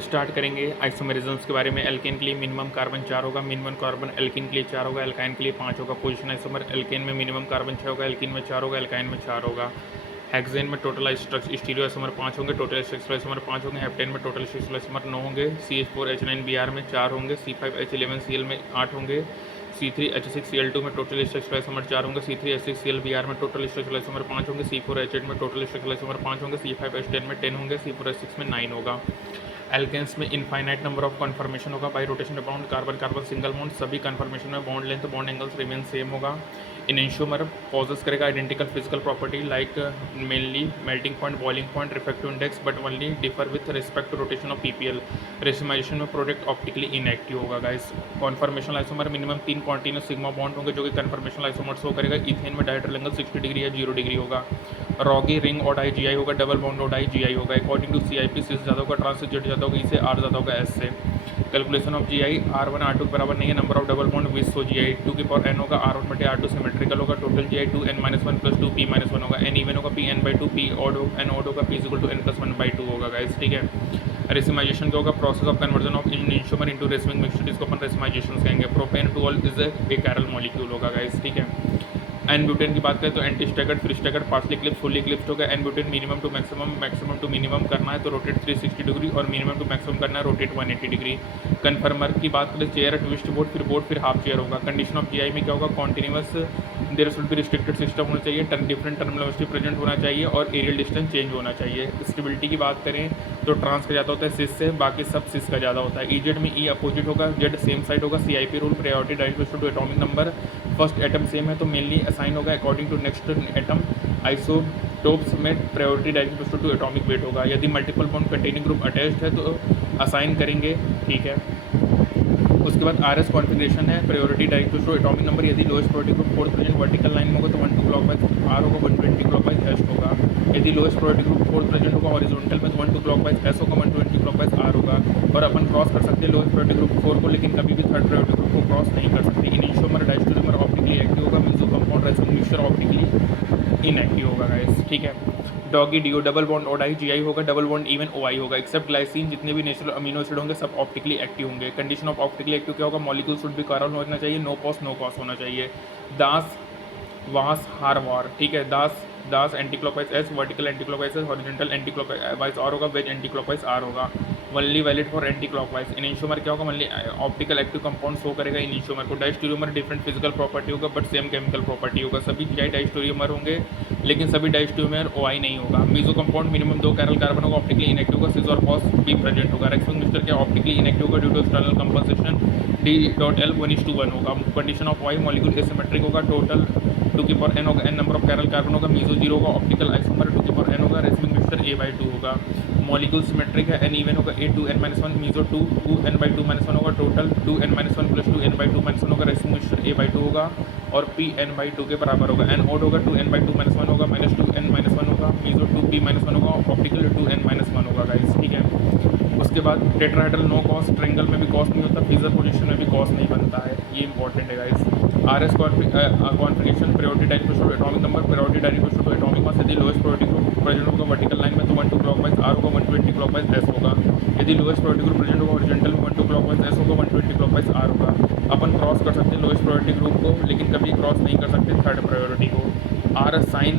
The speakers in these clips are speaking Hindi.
स्टार्ट करेंगे आइसोमेरिज्म्स के बारे में। एल्केन के लिए मिनिमम कार्बन 4 होगा, मिनिमम कार्बन एल्किन के लिए 4 होगा, एल्काइन के लिए 5 होगा। पोजीशन आइसोमर एल्केन में मिनिमम कार्बन 6 होगा, एल्किन में 4 होगा, एल्काइन में 4 होगा। हेक्सेन में टोटल स्टीरियो आइसोमर 5 होंगे, टोटल स्ट्रक्चरल आइसोमर 5 होंगे। हेप्टेन में टोटल स्ट्रक्चरल आइसोमर 9 होंगे। CH4H9Br में 4 होंगे, C5H11Cl में 8 होंगे, C3H6Cl2 में टोटल स्ट्रक्चरल आइसोमर 4 होंगे, C3H6Cl Br में टोटल स्ट्रक्चरल आइसोमर 5 होंगे, C4H8 में टोटल स्ट्रक्चरल आइसोमर 5 होंगे, C5H10 में 10 होंगे, C4H6 में 9 होगा। एल्केन्स में इनफाइनाइट नंबर ऑफ कन्फर्मेशन होगा by rotation bound, carbon carbon single bond, सभी कन्फर्मेशन में bond length bond angles remain same होगा। इनेंशियोमर पॉजेस करेगा identical physical property like mainly melting point, boiling point, refractive index, but only differ with respect to rotation of PPL. Racemisation में प्रोडक्ट ऑप्टिकली इनएक्टिव होगा guys. Conformation isomer minimum 3 continuous sigma bond होंगे जो कि कन्फर्मेशन आइसोमर शो करेगा। इथेन में डायहेड्रल एंगल 60 डिग्री या 0 डिग्री होगा। रॉगी रिंग और GI होगा, डबल बॉन्ड और GI होगा। अकॉर्डिंग टू CIP सिस ज़्यादा होगा, ट्रांस से जेड ज़्यादा होगा, इससे R ज़्यादा होगा S से। Calculation of GI R1 R2 बराबर नहीं है, नंबर ऑफ डबल बॉन्ड 20 हो। GI 2 की पावर n होगा, R1 बटे R2 सिमेट्रिकल होगा। Total GI 2n-1 plus 2p-1 होगा। n इवन होगा, p n/2, p ऑड होगा, p equal to n plus 1/2 होगा गाइस, ठीक है। रेसिमाइजेशन क्या होगा? Process of conversion of enantiomer into racemic mixture, इसको अपन रेसिमाइजेशन कहेंगे। Propan two ol is a chiral molecule होगा गाइस, ठीक है। एन ब्यूटेन की बात करें तो anti staggered, free staggered, partially eclipsed, fully eclipsed होगा। N butane minimum to maximum, maximum to minimum करना है तो रोटेट 360 डिग्री, और मिनिमम टू मैक्सिमम करना है रोटेट 180 डिग्री। कन्फर्मर की बात करें चेयर, ट्विस्ट बोर्ड, फिर हाफ चेयर होगा। कंडीशन ऑफ GI में क्या होगा? Continuous there should be restricted system होना चाहिए, डिफरेंट टर्मिनल वेलोसिटी प्रेजेंट होना चाहिए, और एरियल डिस्टेंस चेंज होना चाहिए। स्टेबिलिटी की बात करें तो ट्रांस का ज़्यादा होता है सिस से, बाकी सब सिस का ज़्यादा होता है। EZ में E अपोजिट होगा, Z सेम साइड होगा। CIP rule priority direct to atomic number, first atom same है तो मेनली असाइन होगा according to next atom. Isotopes में priority direct to atomic weight होगा। यदि multiple bond containing group attached है तो असाइन करेंगे, ठीक है। उसके बाद RS कॉन्फिगरेशन है, priority direct to atomic number. यदि lowest priority group 4th present vertical line में होगा तो 1 2 क्लॉकवाइज R होगा, 120 क्लॉकवाइज S होगा। यदि lowest priority group 4th present होगा हॉरिजॉन्टल में तो 1 2 क्लॉकवाइज S होगा, 120 क्लॉकवाइज R होगा। और अपन क्रॉस कर सकते हैं लोएस्ट प्रायोरिटी ग्रुप 4 को, लेकिन कभी भी थर्ड प्रायोरिटी ग्रुप को क्रॉस नहीं कर सकते। इनिशियोमर डायस्टोरियोमर ऑप्टिकली एक्टिव होगा, meso compound resonance mixture optically inactive होगा गाइस, ठीक है। डॉगी डीओ डबल बॉन्ड ODI GI होगा, डबल बॉन्ड इवन OI होगा। एक्सेप्ट ग्लाइसिन, जितने भी नेचुरल अमीनो एसिड होंगे सब ऑप्टिकली एक्टिव होंगे। कंडीशन ऑफ ऑप्टिकली एक्टिव क्या होगा? मॉलिक्यूल शुड बी कारल होना चाहिए, नो पॉस नो कॉस होना चाहिए। दास वास हार वार, ठीक है। दास anti clockwise S, vertical anti clockwise S, horizontal anti clockwise R होगा, वेज एंटी क्लॉकवाइज R होगा। Only valid for anti clockwise. Enantiomer क्या होगा? Only optical active compound show करेगा इनिशियोमर को। डायस्टोरियोमर डिफरेंट फिजिकल प्रॉपर्टी होगा बट सेम केमिकल प्रॉपर्टी होगा। सभी GI डायस्टोरियोमर होंगे लेकिन सभी डायस्टोरियोमर OI नहीं होगा। Meso compound minimum 2 chiral carbon होगा, ऑप्टिकली इनएक्टिव होगा, सिस और पॉस भी प्रेजेंट होगा। रेक्सिंग मिक्सचर क्या ऑप्टिकली इनएक्टिव होगा due to external compensation, D.L 1:1 होगा। Condition of OI molecule asymmetric होगा, टोटल 2 की पावर n होगा, n number of chiral carbon होगा, मीजो 0 होगा, ऑप्टिकल आइसोमर 2 की पावर n होगा, रेसिमिक मिक्सचर A/2 होगा। मॉलिक्यूल सिमेट्रिक है, n इवन होगा, A 2n-1, मीजो 2n/2-1 होगा, टोटल 2n-1 प्लस 2n/2-1 होगा, रेसिमिक मिक्सचर A/2 होगा, और p n/2 के बराबर होगा। n ओड होगा, 2n/2-1 होगा, माइनस 2n-1 होगा, मीजो 2p-1 होगा, ऑप्टिकल 2n-1 होगा गाइस, ठीक है। उसके बाद टेट्राहेड्रल नो कॉस, ट्रायंगल में भी कॉस नहीं होता, फिजर पोजीशन में भी कॉस नहीं बनता है, ये इंपॉर्टेंट है guys. RS configuration, priority direct to atomic number, priority direct to atomic mass. यदि लोएस्ट प्रायोरिटी ग्रुप प्रेजेंट होगा वर्टिकल लाइन में तो 1 2 क्लॉकवाइज R होगा, 120 क्लॉकवाइज S होगा। यदि लोएस्ट प्रायोरिटी ग्रुप प्रेजेंट होगा हॉरिजॉन्टल में 1 2 क्लॉकवाइज S होगा, 120 क्लॉकवाइज R होगा। अपन क्रॉस कर सकते हैं लोएस्ट प्रायोरिटी ग्रुप को, लेकिन कभी क्रॉस नहीं कर सकते थर्ड प्रायोरिटी को। R sign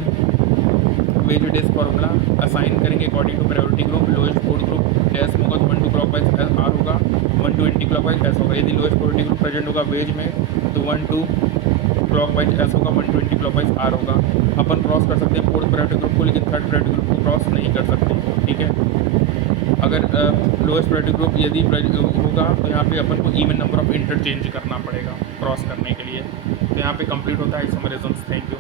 wedge dash formula assign करेंगे according to priority group. Lowest fourth group dash में होगा तो 1 2 क्लॉकवाइज R होगा, 120 क्लॉकवाइज S होगा। यदि लोएस्ट प्रायोरिटी ग्रुप प्रेजेंट होगा वेज में तो 1 2 क्लॉकवाइज S होगा, 120 क्लॉकवाइज R होगा। अपन क्रॉस कर सकते हैं फोर्थ प्रायोरिटी ग्रुप को, लेकिन थर्ड प्रायोरिटी ग्रुप को क्रॉस नहीं कर सकते, ठीक है। अगर लोएस्ट प्रायोरिटी ग्रुप यदि होगा तो यहाँ पे अपन को इवन नंबर ऑफ इंटरचेंज करना पड़ेगा क्रॉस करने के लिए। तो यहाँ पे कंप्लीट होता है आइसोमेरिज्म्स। Thank you.